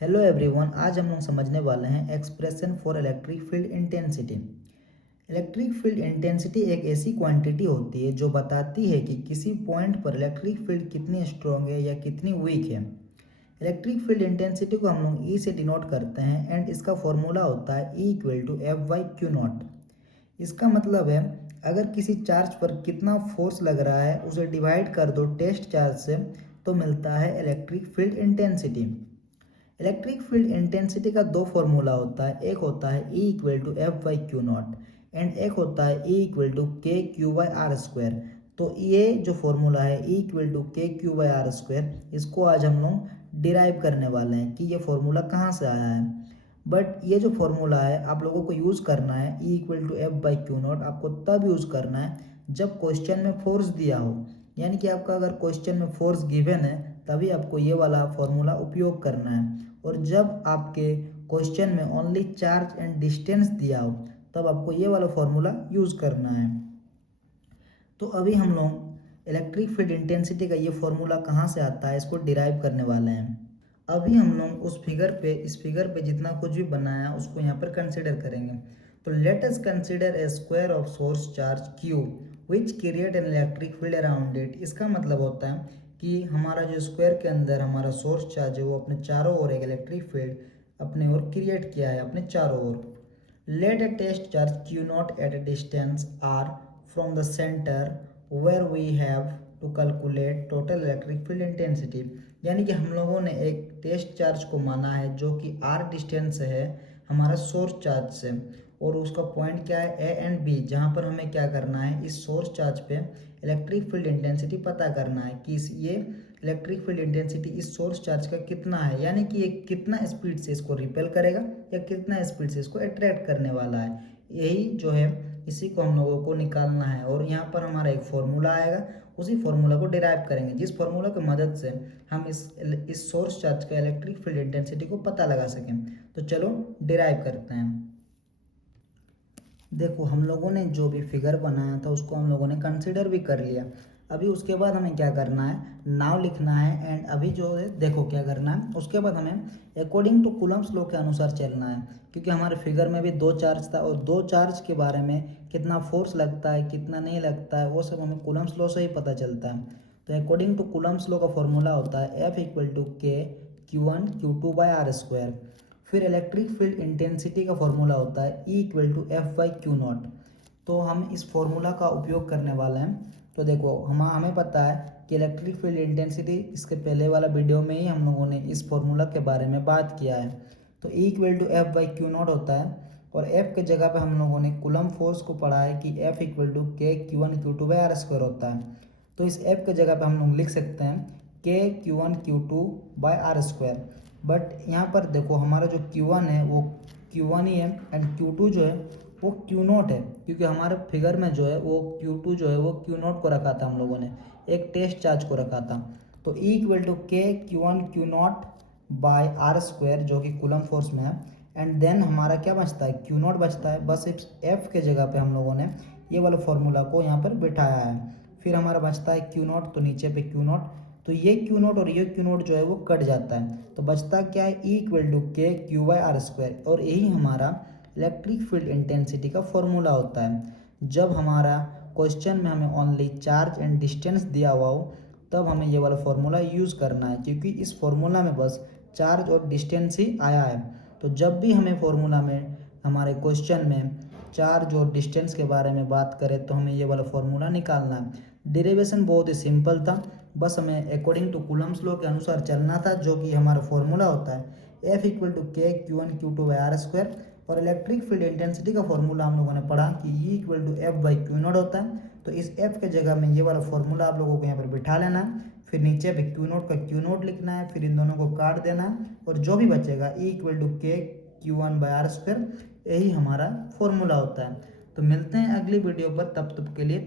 Hello everyone, आज हम लोग समझने वाले हैं expression for electric field intensity. Electric field intensity एक ऐसी क्वांटिटी होती है जो बताती है कि किसी पॉइंट पर इलेक्ट्रिक फील्ड कितनी स्ट्रॉन्ग है या कितनी वीक है। इलेक्ट्रिक फील्ड इंटेंसिटी को हम लोग ई से डिनोट करते हैं एंड इसका फॉर्मूला होता है E equal to F by q naught. इसका मतलब है अगर किसी चार्ज पर कितना फोर्स लग रहा है उसे डिवाइड कर दो टेस्ट चार्ज से तो मिलता है electric field intensity. Electric field intensity का दो फॉर्मूला होता है, एक होता है E equal to F by q naught and एक होता है E equal to k q by r square. तो ये जो फॉर्मूला है E equal to k q by r square, इसको आज हम लोग डिराइव करने वाले हैं कि ये फॉर्मूला कहाँ से आया है। बट ये जो फॉर्मूला है आप लोगों को यूज़ करना है E equal to F by q naught, आपको तब यूज़ करना है जब क्वेश्चन में फोर्स दिया हो। यानी कि आपका अगर क्वेश्चन में फोर्स गिवन है तभी आपको ये वाला फॉर्मूला उपयोग करना है, और जब आपके क्वेश्चन में ओनली चार्ज एंड डिस्टेंस दिया हो तब आपको ये वाला फॉर्मूला यूज़ करना है। तो अभी हम लोग इलेक्ट्रिक फील्ड इंटेंसिटी का ये फॉर्मूला कहाँ से आता है इसको डिराइव करने वाले हैं। अभी हम लोग इस फिगर पे जितना कुछ भी बनाया उसको यहाँ पर कंसिडर करेंगे। तो let us consider a square of source charge Q which create an electric field around it. इसका मतलब होता है कि हमारा जो स्क्वायर के अंदर हमारा सोर्स चार्ज है वो अपने चारों ओर एक इलेक्ट्रिक फील्ड अपने ओर क्रिएट किया है अपने चारों ओर। Let a test charge q naught at a distance r from the center where we have to calculate total electric field intensity। यानी कि हम लोगों ने एक टेस्ट चार्ज को माना है जो कि r डिस्टेंस है हमारा सोर्स चार्ज से, और उसका पॉइंट क्या है ए एंड बी, जहाँ पर हमें क्या करना है इस सोर्स चार्ज पे इलेक्ट्रिक फील्ड इंटेंसिटी पता करना है कि ये इलेक्ट्रिक फील्ड इंटेंसिटी इस सोर्स चार्ज का कितना है, यानी कि ये कितना स्पीड से इसको रिपेल करेगा या कितना स्पीड से इसको अट्रैक्ट करने वाला है। यही जो है इसी को हम लोगों को निकालना है, और यहाँ पर हमारा एक फॉर्मूला आएगा, उसी फॉर्मूला को डिराइव करेंगे जिस फॉर्मूला की मदद से हम इस सोर्स चार्ज का इलेक्ट्रिक फील्ड इंटेंसिटी को पता लगा सकें। तो चलो डिराइव करते हैं। देखो हम लोगों ने जो भी फिगर बनाया था उसको हम लोगों ने कंसिडर भी कर लिया। अभी उसके बाद हमें क्या करना है, नाव लिखना है, एंड अभी जो है देखो क्या करना है, उसके बाद हमें अकॉर्डिंग टू कूलम्ब्स लॉ के अनुसार चलना है, क्योंकि हमारे फिगर में भी दो चार्ज था और दो चार्ज के बारे में कितना फोर्स लगता है कितना नहीं लगता है वो सब हमें कूलम्ब्स लॉ से ही पता चलता है। तो अकॉर्डिंग टू कूलम्ब्स लॉ का फॉर्मूला होता है F equal to k q one q two by r square. फिर इलेक्ट्रिक फील्ड इंटेंसिटी का फॉर्मूला होता है E equal to F by q naught. तो हम इस फॉर्मूला का उपयोग करने वाले हैं। तो देखो हमें पता है कि इलेक्ट्रिक फील्ड इंटेंसिटी इसके पहले वाला वीडियो में ही हम लोगों ने इस फॉर्मूला के बारे में बात किया है। तो E equal to F by q naught होता है, और एफ के जगह पे हम लोगों ने कूलम्ब फोर्स को पढ़ा है कि F equal to k q one q two by r square होता है। तो इस एफ के जगह पे हम लोग लिख सकते हैं k q one q two by r square. But यहाँ पर देखो हमारा जो Q1 है वो Q1 ही है एंड Q2 जो है वो Q नॉट है, क्योंकि हमारे फिगर में जो है वो Q2 जो है वो Q नॉट को रखा था, हम लोगों ने एक टेस्ट चार्ज को रखा था। तो E equal to k Q1 Q naught by r square जो कि कूलम्ब फोर्स में है, एंड देन हमारा क्या बचता है Q नॉट बचता है। बस इस F के जगह पे हम लोगों ने ये वाला फॉर्मूला को यहाँ पर बिठाया है। फिर हमारा बचता है Q नॉट, तो नीचे पे Q नॉट, तो ये Q नोट और ये Q नोट जो है वो कट जाता है, तो बचता क्या है E equal to k q by r square. और यही हमारा इलेक्ट्रिक फील्ड इंटेंसिटी का फॉर्मूला होता है। जब हमारा क्वेश्चन में हमें ओनली चार्ज एंड डिस्टेंस दिया हुआ हो तब हमें ये वाला फॉर्मूला यूज़ करना है, क्योंकि इस फॉर्मूला में बस चार्ज और डिस्टेंस ही आया है। तो जब भी हमें फॉर्मूला में हमारे क्वेश्चन में चार्ज और डिस्टेंस के बारे में बात करें तो हमें ये वाला फॉर्मूला निकालना है। डेरिवेशन बहुत ही सिंपल था, बस हमें अकॉर्डिंग टू कूलम्ब्स लॉ के अनुसार चलना था, जो कि हमारा फॉर्मूला होता है F equal to k q one q two by r square. और इलेक्ट्रिक फील्ड इंटेंसिटी का फॉर्मूला हम लोगों ने पढ़ा कि E equal to F by q naught होता है। तो इस एफ के जगह में ये वाला फॉर्मूला आप लोगों को यहाँ पर बिठा लेना है, फिर नीचे पे क्यू नोट का क्यू नोट लिखना है, फिर इन दोनों को काट देना है, और जो भी बचेगा E equal to k q one by r square, यही हमारा फॉर्मूला होता है। तो मिलते हैं अगली वीडियो पर, तब तक के लिए